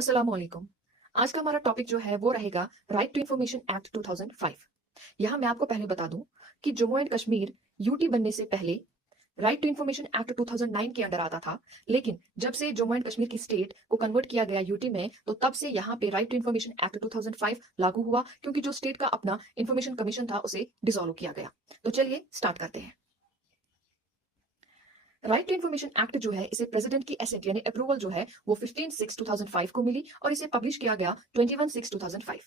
अस्सलामुअलैकुम। आज का हमारा टॉपिक जो है वो रहेगा राइट टू इंफॉर्मेशन एक्ट 2005। यहाँ मैं आपको पहले बता दूं कि जम्मू एंड कश्मीर यूटी बनने से पहले राइट टू इंफॉर्मेशन एक्ट 2009 के अंडर आता था। लेकिन जब से जम्मू एंड कश्मीर की स्टेट को कन्वर्ट किया गया यूटी में, तो तब से यहाँ पे राइट टू इंफॉर्मेशन एक्ट 2005 लागू हुआ, क्योंकि जो स्टेट का अपना इंफॉर्मेशन कमीशन था उसे डिसॉल्व किया गया। तो चलिए स्टार्ट करते हैं। राइट टू इन्फॉर्मेशन एक्ट जो है, इसे प्रेसिडेंट की एसेट यानी अप्रूवल जो है वो 15/6/2005 को मिली और इसे पब्लिश किया गया 21/6/2005।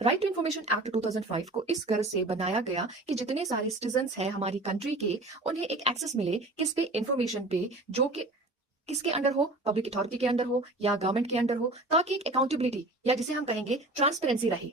राइट टू इन्फॉर्मेशन एक्ट 2005 को इस गर्ज से बनाया गया कि जितने सारे सिटीजन्स हैं हमारी कंट्री के, उन्हें एक एक्सेस मिले किस पे, इंफॉर्मेशन पे, जो कि किसके अंडर हो, पब्लिक अथॉरिटी के अंडर हो या गवर्नमेंट के अंडर हो, ताकि एक अकाउंटेबिलिटी या जिसे हम कहेंगे ट्रांसपेरेंसी रहे।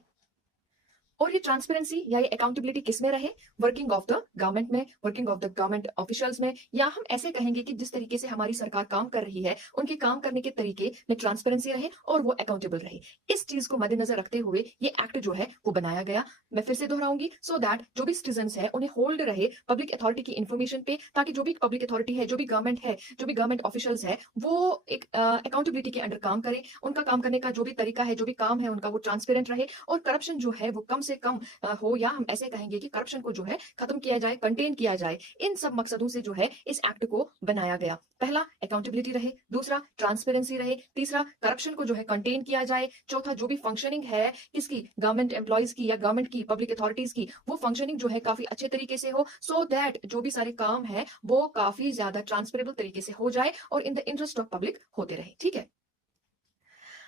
और ये ट्रांसपेरेंसी या ये अकाउंटेबिलिटी किस में रहे? वर्किंग ऑफ द गवर्नमेंट में, working of the government officials में, या हम ऐसे कहेंगे कि जिस तरीके से हमारी सरकार काम कर रही है उनके काम करने के तरीके में ट्रांसपेरेंसी रहे और वो अकाउंटेबल रहे। इस चीज को मद्देनजर रखते हुए ये एक्ट जो है वो बनाया गया। मैं फिर से दोहराऊंगी, सो दैट जो भी सिटीजन है उन्हें होल्ड रहे पब्लिक अथॉरिटी की इन्फॉर्मेशन पे, ताकि जो भी पब्लिक अथॉरिटी है, जो भी गवर्नमेंट है, जो भी गवर्नमेंट ऑफिशियल्स है, वो एक अकाउंटेबिलिटी के अंडर काम करे। उनका काम करने का जो भी तरीका है, जो भी काम है उनका, वो ट्रांसपेरेंट रहे और करप्शन जो है वो कम से कम हो, या हम ऐसे कहेंगे कि करप्शन को जो है खत्म किया जाए, कंटेन किया जाए। इन सब मकसदों से जो है इस एक्ट को बनाया गया। पहला, अकाउंटेबिलिटी रहे, दूसरा ट्रांसपेरेंसी रहे, तीसरा करप्शन को जो है कंटेन किया जाए, चौथा जो भी फंक्शनिंग है किसकी, गवर्नमेंट एम्प्लॉयज की या गवर्नमेंट की, पब्लिक अथॉरिटीज की, वो फंक्शनिंग जो है काफी अच्छे तरीके से हो, सो दैट जो भी सारे काम है वो काफी ज्यादा ट्रांसपेरेबल तरीके से हो जाए और in the interest of public होते रहे। ठीक है।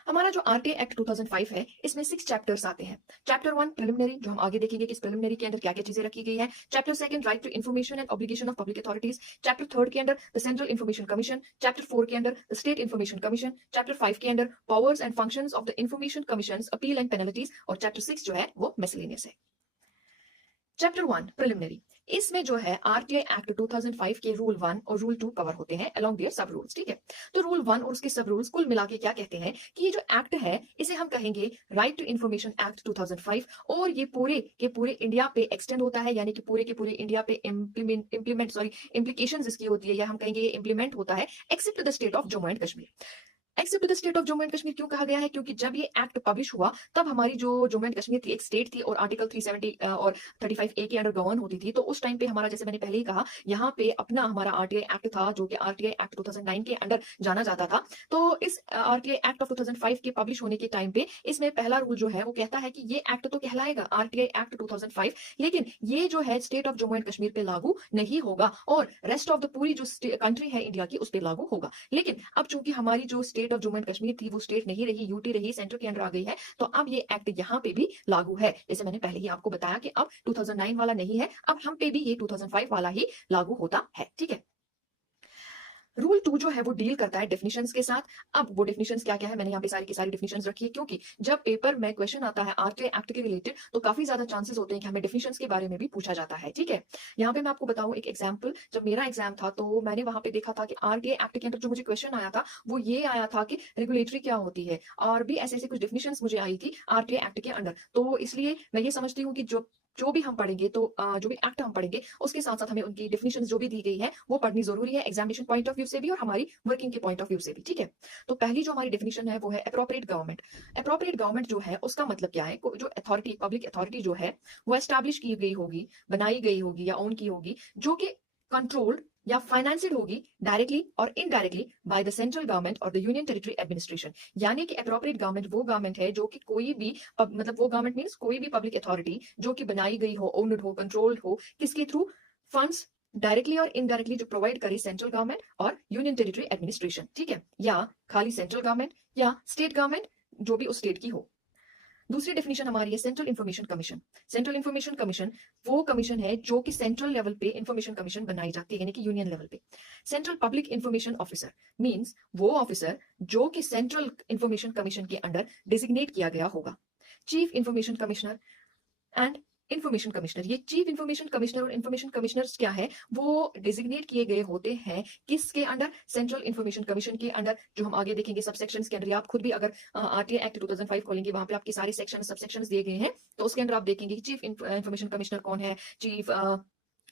हमारा जो आरटीआई एक्ट 2005 है, इसमें 6 चैप्टर्स आते हैं। चैप्टर 1 प्रिलिमिनरी, जो हम आगे देखेंगे कि इस प्रिलिमिनरी के अंदर क्या क्या चीजें रखी गई है। Chapter 2 right to information and obligation of public authorities. Chapter 3 के अंदर the central information commission. Chapter 4 के अंदर the state information commission. Chapter 5 के अंदर powers and functions of the information commission, appeal and penalties. और चैप्टर 6 जो है वो मिसलेनियस है। चैप्टर 1 प्रिलिमिनरी, इसमें जो है आरटीआई एक्ट 2005 के रूल 1 और रूल 2 कवर होते हैं अलोंग देयर सब रूल्स। ठीक है। तो रूल 1 और उसके सब रूल्स कुल मिला के क्या कहते हैं कि ये जो एक्ट है इसे हम कहेंगे राइट टू इन्फॉर्मेशन एक्ट 2005, और ये पूरे के पूरे इंडिया पे एक्सटेंड होता है, यानी कि पूरे के पूरे इंडिया पे इम्प्लीकेशन इसकी होती है, या हम कहेंगे ये इंप्लीमेंट होता है except the state of Jammu and Kashmir. Except to the state of Jammu and Kashmir क्यों कहा गया है? क्योंकि जब ये एक्ट पब्लिश हुआ तब हमारी जो जम्मू एंड कश्मीर थी एक स्टेट थी और आर्टिकल 370 और 35A के अंडर गवर्न होती थी। तो उस टाइम पे हमारा, जैसे मैंने पहले ही कहा, यहाँ पे अपना हमारा आरटीआई एक्ट था जो कि आरटीआई एक्ट 2009 के अंडर जाना जाता था। तो इस आरटीआई एक्ट ऑफ 2005 के पब्लिश होने के टाइम पे इसमें पहला रूल जो है वो कहता है कि ये एक्ट तो कहलाएगा आरटीआई एक्ट 2005, लेकिन ये जो है state of Jammu and Kashmir पे लागू नहीं होगा और रेस्ट ऑफ द पूरी जो कंट्री है इंडिया की उस पर लागू होगा। लेकिन अब चूंकि हमारी जो state of Jammu and Kashmir थी वो स्टेट नहीं रही, यूटी रही, सेंटर के अंडर आ गई है, तो अब ये एक्ट यहाँ पे भी लागू है। जैसे मैंने पहले ही आपको बताया कि अब 2009 वाला नहीं है, अब हम पे भी ये 2005 वाला ही लागू होता है। ठीक है। रूल 2 जो है वो डील करता है डेफिनेशंस के साथ। अब वो डेफिनेशंस क्या क्या है, मैंने यहाँ पे सारी की सारी डेफिनेशंस रखी है, क्योंकि जब पेपर में क्वेश्चन आता है आरटीआई एक्ट के रिलेटेड तो काफी ज्यादा चांसेस होते हैं कि हमें डेफिनेशंस के बारे में भी पूछा जाता है। ठीक है। यहाँ पे मैं आपको बताऊं एक एग्जाम्पल। जब मेरा एग्जाम था तो मैंने वहां पे देखा था कि आरटीआई एक्ट के अंदर जो मुझे क्वेश्चन आया था वो ये आया था कि रेगुलेटरी क्या होती है, और भी ऐसे ऐसे कुछ डेफिनेशंस मुझे आई थी आरटीआई एक्ट के अंडर। तो इसलिए मैं ये समझती हूँ कि जो भी हम पढ़ेंगे, तो जो भी एक्ट हम पढ़ेंगे उसके साथ साथ हमें उनकी डेफिनेशन जो भी दी गई है वो पढ़नी जरूरी है, एग्जामिनेशन पॉइंट ऑफ व्यू से भी और हमारी वर्किंग के पॉइंट ऑफ व्यू से भी। ठीक है। तो पहली जो हमारी डेफिनेशन है वो है एप्रोप्रिएट गवर्नमेंट। एप्रोप्रिएट गवर्नमेंट जो है उसका मतलब क्या है? जो अथॉरिटी, पब्लिक अथॉरिटी जो है वो एस्टैब्लिश की गई होगी, बनाई गई होगी या ओन की होगी, जो कि कंट्रोल्ड या फाइनेंसिड होगी डायरेक्टली और indirectly by the central government और द यूनियन टेरिटरी एडमिनिस्ट्रेशन। यानी कि एप्रोप्रिएट गवर्नमेंट वो गवर्नमेंट है जो कि कोई भी मतलब वो गवर्नमेंट मींस कोई भी पब्लिक अथॉरिटी जो कि बनाई गई हो, ओन्ड हो, कंट्रोल्ड हो, किसके थ्रू? फंड्स डायरेक्टली और इनडायरेक्टली जो प्रोवाइड करे सेंट्रल गवर्नमेंट और यूनियन टेरिटरी एडमिनिस्ट्रेशन। ठीक है। या खाली सेंट्रल गवर्नमेंट या स्टेट गवर्नमेंट, जो भी उस स्टेट की हो। दूसरी डेफिनेशन हमारी है central information commission. Central information commission वो कमीशन है जो कि सेंट्रल लेवल पे इंफॉर्मेशन कमीशन बनाई जाती है, यानी कि यूनियन लेवल पे। Central public information officer means वो ऑफिसर जो कि सेंट्रल इंफॉर्मेशन कमीशन के अंडर डिजिग्नेट किया गया होगा। Chief information commissioner and information commissioner, ये चीफ इंफॉर्मेशन कमिश्नर और इंफॉर्मेशन कमिश्नर्स क्या है, वो डिजिग्नेट किए गए होते हैं किसके अंडर? सेंट्रल इंफॉर्मेशन कमीशन के अंडर। जो हम आगे देखेंगे सब सेक्शंस के अंदर, आप खुद भी अगर आरटीआई एक्ट 2005 खोलेंगे वहां पे आपके सारे सेक्शन सब सेक्शंस दिए गए हैं, तो उसके अंदर आप देखेंगे कि चीफ इंफॉर्मेशन कमिश्नर कौन है, chief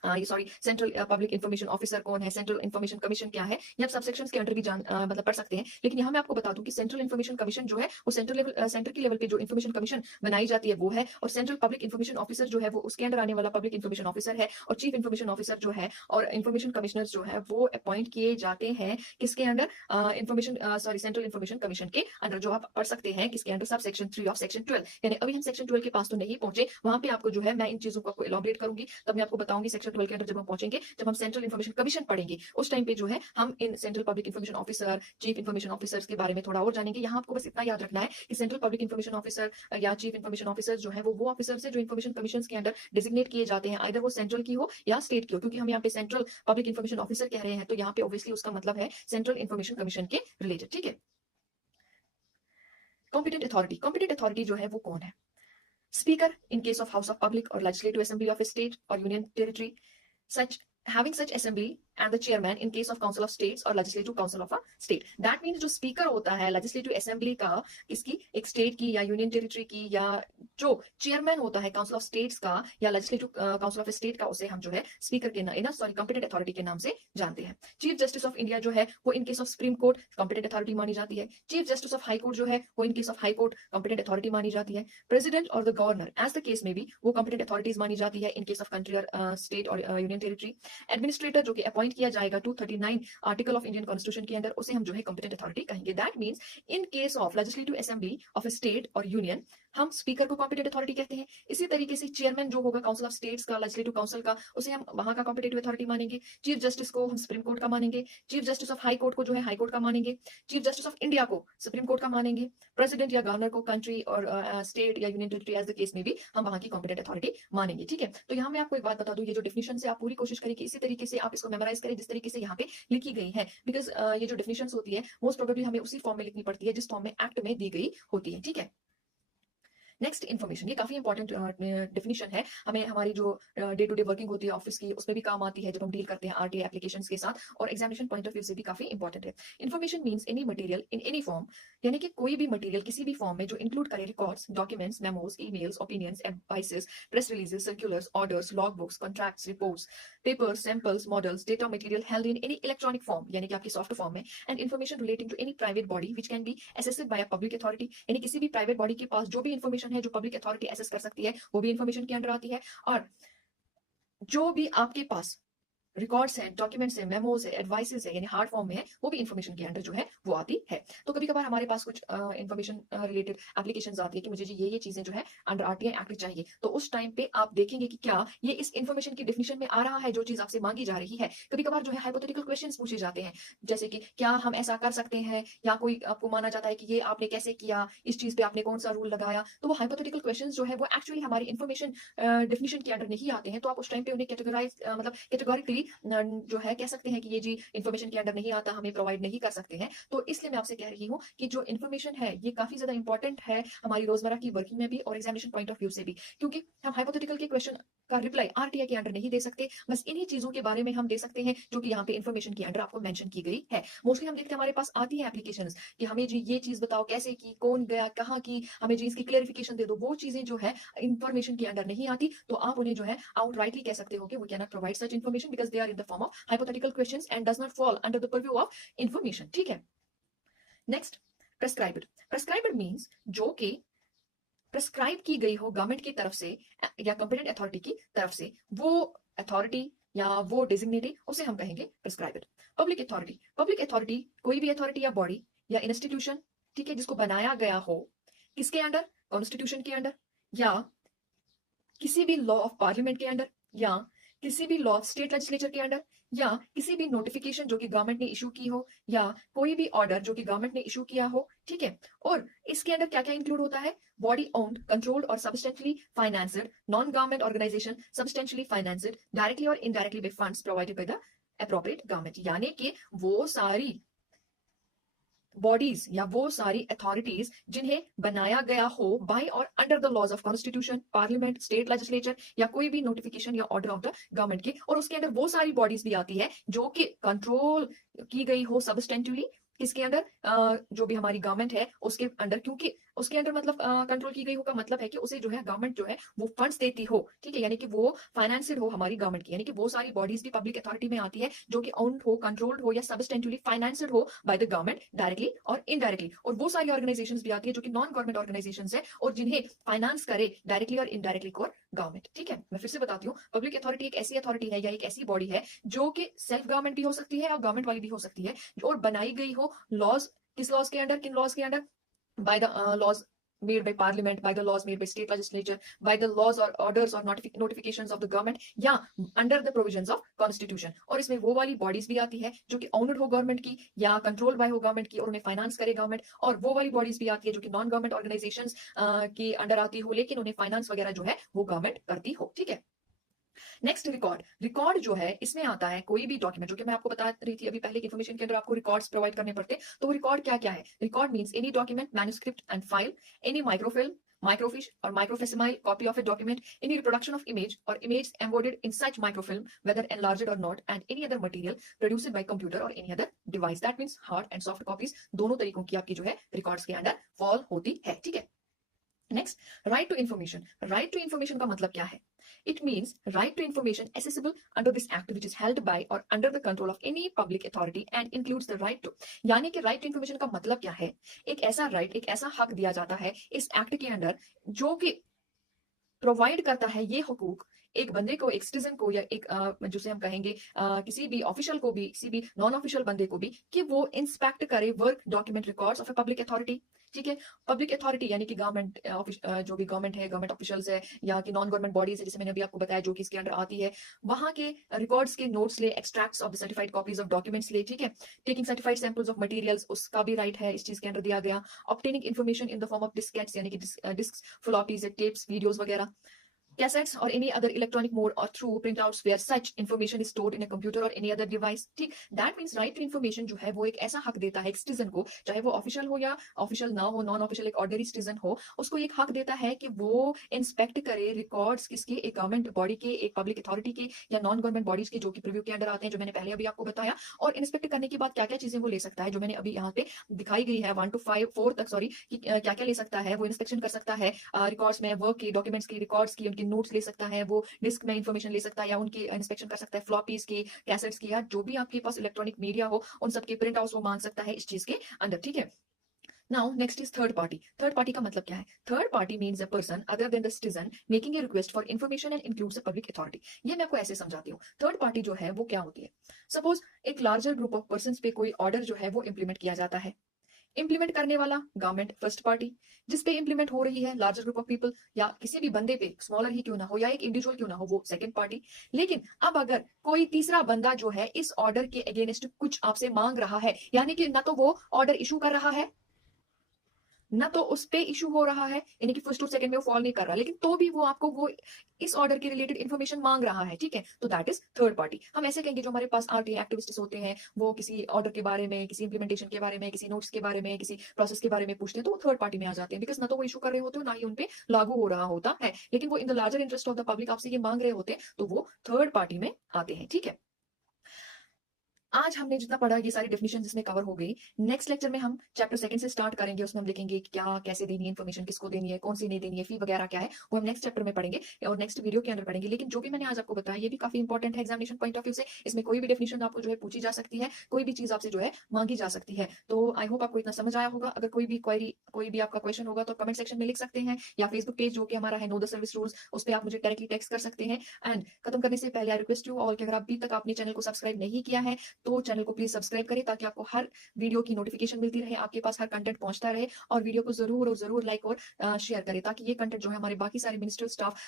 sorry central public information officer कौन है, सेंट्रल इन्फॉर्मेशन कमीशन क्या है, ये आप सबसेक्शंस के अंडर भी मतलब पढ़ सकते हैं। लेकिन यहाँ मैं आपको बता दूं कि सेंट्रल इन्फॉर्मेशन कमीशन जो है वो सेंटर की लेवल पे जो इन्फॉर्मेशन कमीशन बनाई जाती है वो है, और सेंट्रल पब्लिक इन्फॉर्मेशन ऑफिसर जो है वो उसके अंडर आने वाला पब्लिक इन्फॉर्मेशन ऑफिसर है, और चीफ इन्फॉर्मेशन ऑफिसर जो है और इन्फॉर्मेशन कमिश्नर जो है वो अपॉइंट किए जाते हैं किसके under, information sorry central information commission के अंडर, जो आप पढ़ सकते हैं किसके under, sub section 3 of section 12। यानी अभी हम सेक्शन 12 के पास तो नहीं पहुंचे, वहां पे आपको जो है मैं इन चीजों को आपको एलॉबरेट करूंगी, तब मैं आपको बताऊंगी सेक्शन 12 के अंदर जब हम पहुंचेंगे, जब हम सेंट्रल इन्फॉर्मेशन कमीशन पढ़ेंगे उस टाइम पे जो है हम in central public information officer, chief information officers के बारे में थोड़ा और जानेंगे। यहाँ आपको बस इतना याद रखना है कि सेंट्रल पब्लिक इन्फॉर्मेशन ऑफिसर या चीफ इन्फॉर्मेशन ऑफिसर जो है वो ऑफिसर्स है जो इन्फॉर्मेशन कमीशन के अंडर डिजिग्नेट किए जाते हैं, आइदर वो सेंट्रल की हो या स्टेट की हो, क्योंकि हम यहाँ पे सेंट्रल पब्लिक इन्फॉर्मेशन ऑफिसर कह रहे हैं तो यहाँ पे ऑब्वियसली उसका मतलब है सेंट्रल इन्फॉर्मेशन कमीशन के रिलेटेड, ठीक है। कॉम्पिटेंट अथॉरिटी, कॉम्पिटेंट अथॉरिटी जो है वो कौन है? Speaker in case of house of public और legislative assembly of a state और union territory, such having such assembly and the chairman in case of council of states or legislative council of a state. That means जो speaker होता है legislative assembly का, किसकी, एक state की या union territory की, या जो चेयरमैन होता है काउंसिल ऑफ स्टेट्स का या लेजिस्लेटिव काउंसिल ऑफ स्टेट का, उसे हम जो है स्पीकर के ना सॉरी कॉम्पिटेंट अथॉरिटी के नाम से जानते हैं। चीफ जस्टिस ऑफ इंडिया जो है वो in case of Supreme Court competent authority मानी जाती है। Chief justice of High Court जो है वो in case of High Court competent authority मानी जाती है। प्रेसिडेंट और the governor as the case में भी वो कॉम्पिटेंट अथॉरिटीज मानी जाती है इन केस ऑफ कंट्री और स्टेट और यूनियन टेरिटरी। एडमिनिस्ट्रेटर जो कि अपॉइंट किया जाएगा 239 आर्टिकल ऑफ इंडियन कॉन्स्टिट्यूशन के अंदर, उसे हम जो है कॉम्पिटेंट अथॉरिटी कहेंगे। That means in case of legislative assembly of a state और यूनियन हम स्पीकर को कॉम्पिटेंट अथॉरिटी कहते हैं। इसी तरीके से चेयरमैन जो होगा काउंसिल ऑफ स्टेट्स का, लेजिस्लेटिव काउंसिल का, उसे हम वहां का कॉम्पिटेटिव अथॉरिटी मानेंगे। चीफ जस्टिस को हम सुप्रीम कोर्ट का मानेंगे। Chief justice of High court को जो है हाई कोर्ट का मानेंगे। चीफ जस्टिस ऑफ इंडिया को सुप्रीम कोर्ट का मानेंगे। प्रेसिडेंट या गवर्नर को कंट्री और स्टेट या union territory as the case में भी हम वहां की कॉम्पिटेंट अथॉरिटी मानेंगे, ठीक है। तो यहाँ मैं आपको एक बात बता दूं, ये जो डिफिनेशन से आप पूरी कोशिश करें कि इसी तरीके से आप इसको मेमोराइज करें जिस तरीके से यहाँ पे लिखी गई है, बिकॉज ये जो डिफिनेशन होती है मोस्ट प्रोबेबली हमें उसी फॉर्म में लिखनी पड़ती है जिस फॉर्म में एक्ट में दी गई होती है, ठीक है। नेक्स्ट इन्फॉर्मेशन, ये काफी इंपॉर्टेंट डेफिनेशन है, हमें हमारी जो डे टू डे वर्किंग होती है ऑफिस की उसमें भी काम आती है जब हम डील करते हैं आरटीआई एप्लीकेशंस के साथ, और एग्जामिनेशन पॉइंट ऑफ व्यू से भी काफी इंपॉर्टेंट है। Information means any material in any form, यानी कि कोई भी मटेरियल किसी भी फॉर्म में जो इंक्लूड करे records, documents, memos, emails, opinions, advices, press releases, circulars, orders, log books, contracts, reports, papers, samples, models, data material held in any electronic form, यानी कि आपकी सॉफ्ट फॉर्म में, and information relating to any private body which can be accessed by a public authority, यानी किसी भी private body के पास जो भी इन्फॉर्मेशन है जो पब्लिक अथॉरिटी एसेस कर सकती है वो भी इन्फॉर्मेशन के अंडर आती है। और जो भी आपके पास रिकॉर्ड्स हैं, डॉक्यूमेंट्स हैं, मेमोज है, एडवाइसेस है, यानी हार्ड फॉर्म में है, वो भी इन्फॉर्मेशन के अंडर जो है वो आती है। तो कभी कभार हमारे पास कुछ इन्फॉर्मेशन रिलेटेड एप्लीकेशंस आती है कि मुझे जी ये चीजें जो है अंडर आरटीआई एक्ट चाहिए, तो उस टाइम पे आप देखेंगे कि क्या ये इस इन्फॉर्मेशन की डिफिनेशन में आ रहा है जो चीज आपसे मांगी जा रही है। कभी कभार जो है हाइपोथेटिकल क्वेश्चंस पूछे जाते हैं, जैसे कि क्या हम ऐसा कर सकते हैं, या कोई आपको माना जाता है कि ये आपने कैसे किया, इस चीज पे आपने कौन सा रूल लगाया, तो वो हाइपोथेटिकल क्वेश्चंस जो है वो एक्चुअली हमारी इन्फॉर्मेशन डिफिनेशन के अंडर नहीं आते हैं, तो आप उस टाइम पे उन्हें कैटेगराइज मतलब कैटेगोरिकली जो है कह सकते हैं कि ये जी इन्फॉर्मेशन के अंडर नहीं आता, हमें प्रोवाइड नहीं कर सकते हैं। तो इसलिए मैं आपसे कह रही हूँ कि जो इन्फॉर्मेशन है ये काफी ज्यादा इंपॉर्टेंट है हमारी रोजमर्रा की वर्किंग में भी और एग्जामिनेशन पॉइंट ऑफ व्यू से भी, क्योंकि हम हाइपोथेटिकल के क्वेश्चन का रिप्लाई आरटीआई के अंडर नहीं दे सकते, बस इन्हीं चीजों के बारे में हम दे सकते हैं जो कि यहाँ पे इन्फॉर्मेशन के अंडर आपको मेंशन की गई है। मोस्टली हम देखते हैं हमारे पास आती है एप्लीकेशंस कि हमें जी ये चीज बताओ कैसे की, कौन गया, कहाँ की, हमें जी इसकी क्लेरिफिकेशन दे दो, वो चीजें जो है इन्फॉर्मेशन के अंडर नहीं आती, तो आप उन्हें जो है आउटराइटली कह सकते हो कि we can not provide such information because they are in the form of hypothetical questions and does not fall under the purview of information, ठीक है। Next, prescribed. प्रेस्क्राइब्ड मींस जो कि प्रेस्क्राइब की गई हो गवर्नमेंट की तरफ से या कॉम्पिटेंट अथॉरिटी की तरफ से, वो अथॉरिटी या वो डेजिग्नेटेड उसे हम कहेंगे prescribed. Public authority, public authority कोई भी अथॉरिटी या बॉडी या इंस्टीट्यूशन, ठीक है, जिसको बनाया गया हो किसके अंडर, कॉन्स्टिट्यूशन के अंडर, या किसी भी लॉ ऑफ पार्लियामेंट के अंडर, या किसी भी लॉ ऑफ स्टेट लेजिस्लेचर के अंडर, या किसी भी नोटिफिकेशन जो कि गवर्नमेंट ने इशू की हो, या कोई भी ऑर्डर जो कि गवर्नमेंट ने इशू किया हो, ठीक है। और इसके अंदर क्या क्या इंक्लूड होता है, बॉडी ओन्ड, कंट्रोल्ड और substantially financed, non government organisation substantially financed directly और indirectly by funds provided by the appropriate government, यानी कि वो सारी बॉडीज या वो सारी अथॉरिटीज जिन्हें बनाया गया हो बाय और under the laws of constitution, parliament, state legislature या कोई भी नोटिफिकेशन या ऑर्डर ऑफ द गवर्नमेंट के, और उसके अंदर वो सारी बॉडीज भी आती है जो कि कंट्रोल की गई हो सबस्टेंटिवली किसके अंडर, जो भी हमारी गवर्नमेंट है उसके अंडर, क्योंकि उसके अंडर मतलब कंट्रोल की गई हो का मतलब है कि उसे जो है गवर्नमेंट जो है वो फंड्स देती हो, ठीक है, यानी कि वो फाइनेंसिड हो हमारी गवर्नमेंट की, यानी कि वो सारी बॉडीज भी पब्लिक अथॉरिटी में आती है जो कि ओन्ड हो, कंट्रोल्ड हो या सबस्टेंटिवली फाइनेंसिड हो बाय द गवर्नमेंट डायरेक्टली और इनडायरेक्टली। और वो सारी ऑर्गेनाइजेशंस भी आती है जो कि नॉन गवर्नमेंट ऑर्गेनाइजेशंस है और जिन्हें फाइनेंस करे डायरेक्टली और इनडायरेक्टली कोर गवर्नमेंट, ठीक है। मैं फिर से बताती हूँ, पब्लिक अथॉरिटी एक ऐसी अथॉरिटी है या एक ऐसी बॉडी है जो कि सेल्फ गवर्नमेंट भी हो सकती है और गवर्नमेंट वाली भी हो सकती है, और बनाई गई हो लॉज, किस लॉज के अंडर, किन लॉज के under, by the laws made by parliament, by the laws made by state legislature, by the laws or orders or notifications of the government, या under the provisions of constitution। और इसमें वो वाली bodies भी आती है जो कि ऑनर्ड हो गवर्नमेंट की या कंट्रोल बाय हो गवर्नमेंट की और उन्हें फाइनेंस करे गवर्नमेंट, और वो वाली बॉडीज भी आती है जो कि नॉन गवर्नमेंट ऑर्गेनाइजेशंस की अंडर आती हो लेकिन उन्हें फाइनेंस वगैरह जो है वो गवर्नमेंट करती हो, ठीक है। नेक्स्ट रिकॉर्ड, रिकॉर्ड जो है इसमें आता है कोई भी डॉक्यूमेंट, जो कि मैं आपको बता रही थी अभी पहले की इन्फॉर्मेशन के अंदर आपको रिकॉर्ड्स प्रोवाइड करने पड़ते हैं। तो रिकॉर्ड क्या क्या है? Record means any document, manuscript and file, any microfilm, microfiche or microficil copy of a document, any reproduction of image or image embodied in such microfilm, whether enlarged or not, and any other material produced by computer or any other device। That means hard and soft copies दोनों तरीकों की आपकी जो है records के under fall होती है, ठीक है। Next, right to information. Right to information का मतलब क्या है? It means right to information accessible under this act which is held by or under the control of any public authority and includes the right to। यानी कि right to information का मतलब क्या है? एक ऐसा right, एक ऐसा हक दिया जाता है इस एक्ट के अंदर जो कि प्रोवाइड करता है ये हुकूक एक बंदे को, एक सिटीजन को, या एक जिसे हम कहेंगे किसी भी ऑफिशियल को भी, किसी भी नॉन ऑफिशियल बंदे को भी, कि वो इंस्पेक्ट करे work document records of a public authority, ठीक है। पब्लिक अथॉरिटी यानी कि गवर्नमेंट जो भी गवर्नमेंट है, गवर्नमेंट ऑफिशियल्स है या कि नॉन गवर्नमेंट बॉडीज है, जैसे मैंने अभी आपको बताया जो कि इसके अंडर आती है, वहां के रिकॉर्ड्स के नोट्स ले, extracts of the certified copies of documents ले, ठीक है। Taking certified samples of materials, उसका भी राइट है इस चीज के अंदर दिया गया। Obtaining information in the form of diskettes यानी कि डिस्क, फ्लॉपीज, टेप्स, वीडियोस वगैरह, cassettes or any other electronic mode or through printouts where such information is stored in a computer or any other device, ठीक। That means right to information जो है वो एक ऐसा हक देता है एक सिटीजन को, चाहे वो ऑफिशियल हो या ऑफिशियल ना हो, नॉन ऑफिशियल एक ऑर्डिनरी सिटीजन हो, उसको एक हक देता है कि वो इंस्पेक्ट करे रिकॉर्ड्स किसके, एक गवर्नमेंट बॉडी के, एक पब्लिक अथॉरिटी के या नॉन गवर्नमेंट बॉडीज के जो कि प्रीव्यू के अंडर आते हैं, जो मैंने पहले अभी आपको बताया। और इंस्पेक्ट करने के बाद क्या क्या चीजें वो ले सकता है, जो मैंने अभी यहाँ पे दिखाई गई है 1 to 4 तक, सॉरी, कि क्या क्या ले सकता है। वो इंस्पेक्शन कर सकता है रिकॉर्ड्स में, वर्क के, डॉक्यूमेंट्स की, रिकॉर्ड्स की, उनके नोट्स ले सकता है, वो डिस्क में इंफॉर्मेशन ले सकता है या उनकी इंस्पेक्शन कर सकता है, फ्लॉपीज की, कैसेट्स की, या जो भी आपके पास इलेक्ट्रॉनिक मीडिया हो उन सबके प्रिंट आउट्स वो मांग सकता है इस चीज के अंदर, ठीक है। Now next is third party. Third party का मतलब क्या है? Third party means a person other than the citizen making a request for information and includes a public authority. ये मैं आपको ऐसे समझाती हूँ। थर्ड पार्टी जो है वो क्या होती है? सपोज एक लार्जर ग्रुप ऑफ पर्सन पे कोई ऑर्डर जो है वो इंप्लीमेंट किया जाता है। इंप्लीमेंट करने वाला गवर्नमेंट फर्स्ट पार्टी, जिस पे इंप्लीमेंट हो रही है लार्जर ग्रुप ऑफ पीपल या किसी भी बंदे पे, स्मॉलर ही क्यों ना हो या एक इंडिविजुअल क्यों ना हो, वो सेकंड पार्टी। लेकिन अब अगर कोई तीसरा बंदा जो है इस ऑर्डर के अगेंस्ट कुछ आपसे मांग रहा है, यानी कि ना तो वो ऑर्डर इशू कर रहा है ना तो उस पे इशू हो रहा है, यानी कि फर्स्ट और सेकंड में वो फॉल नहीं कर रहा, लेकिन तो भी वो आपको वो इस ऑर्डर के रिलेटेड इन्फॉर्मेशन मांग रहा है, ठीक है, तो दैट इज थर्ड पार्टी। हम ऐसे कहेंगे जो हमारे पास आरटी एक्टिविस्ट्स होते हैं, वो किसी ऑर्डर के बारे में, किसी इंप्लीमेंटेशन के बारे में, किसी नोट्स के बारे में, किसी प्रोसेस के बारे में पूछते हैं, तो वो थर्ड पार्टी में आ जाते हैं, बिकॉज ना तो वो इशू कर रहे होते हो ना ही उनपे लागू हो रहा होता है, लेकिन वो in the larger interest of the public आपसे ये मांग रहे होते हैं, तो वो थर्ड पार्टी में आते हैं, ठीक है। आज हमने जितना पढ़ा ये सारी डेफिनेशन इसमें कवर हो गई। नेक्स्ट लेक्चर में हम चैप्टर सेकंड से स्टार्ट करेंगे, उसमें हम देखेंगे कि क्या कैसे देनी है इन्फॉर्मेशन, किसको देनी है, कौन सी नहीं देनी है, फी वगैरह क्या है, वो हम नेक्स्ट चैप्टर में पढ़ेंगे और नेक्स्ट वीडियो के अंदर पढ़ेंगे। लेकिन जो भी मैंने आज आपको बताया ये भी काफी इंपॉर्टेंट है एग्जामिनेशन पॉइंट ऑफ व्यू से। इसमें कोई भी डेफिनेशन आपको जो है पूछी जा सकती है, कोई भी चीज आपसे जो है मांगी जा सकती है। तो आई होप आपको इतना समझ आया होगा। अगर कोई भी क्वेरी, कोई भी आपका क्वेश्चन होगा तो कमेंट सेक्शन में लिख सकते हैं, या फेसबुक पेज जो कि हमारा है नो द सर्विस रूल्स, उस पर आप मुझे डायरेक्टली टेक्स्ट कर सकते हैं। एंड खत्म करने से पहले आई रिक्वेस्ट यू ऑल कि अगर अभी तक आपने चैनल को सब्सक्राइब नहीं किया है तो चैनल को प्लीज सब्सक्राइब करें, ताकि आपको हर वीडियो की नोटिफिकेशन मिलती रहे, आपके पास हर कंटेंट पहुंचता रहे। और वीडियो को जरूर और जरूर लाइक और शेयर करें, ताकि ये कंटेंट जो है हमारे बाकी सारे मिनिस्टर स्टाफ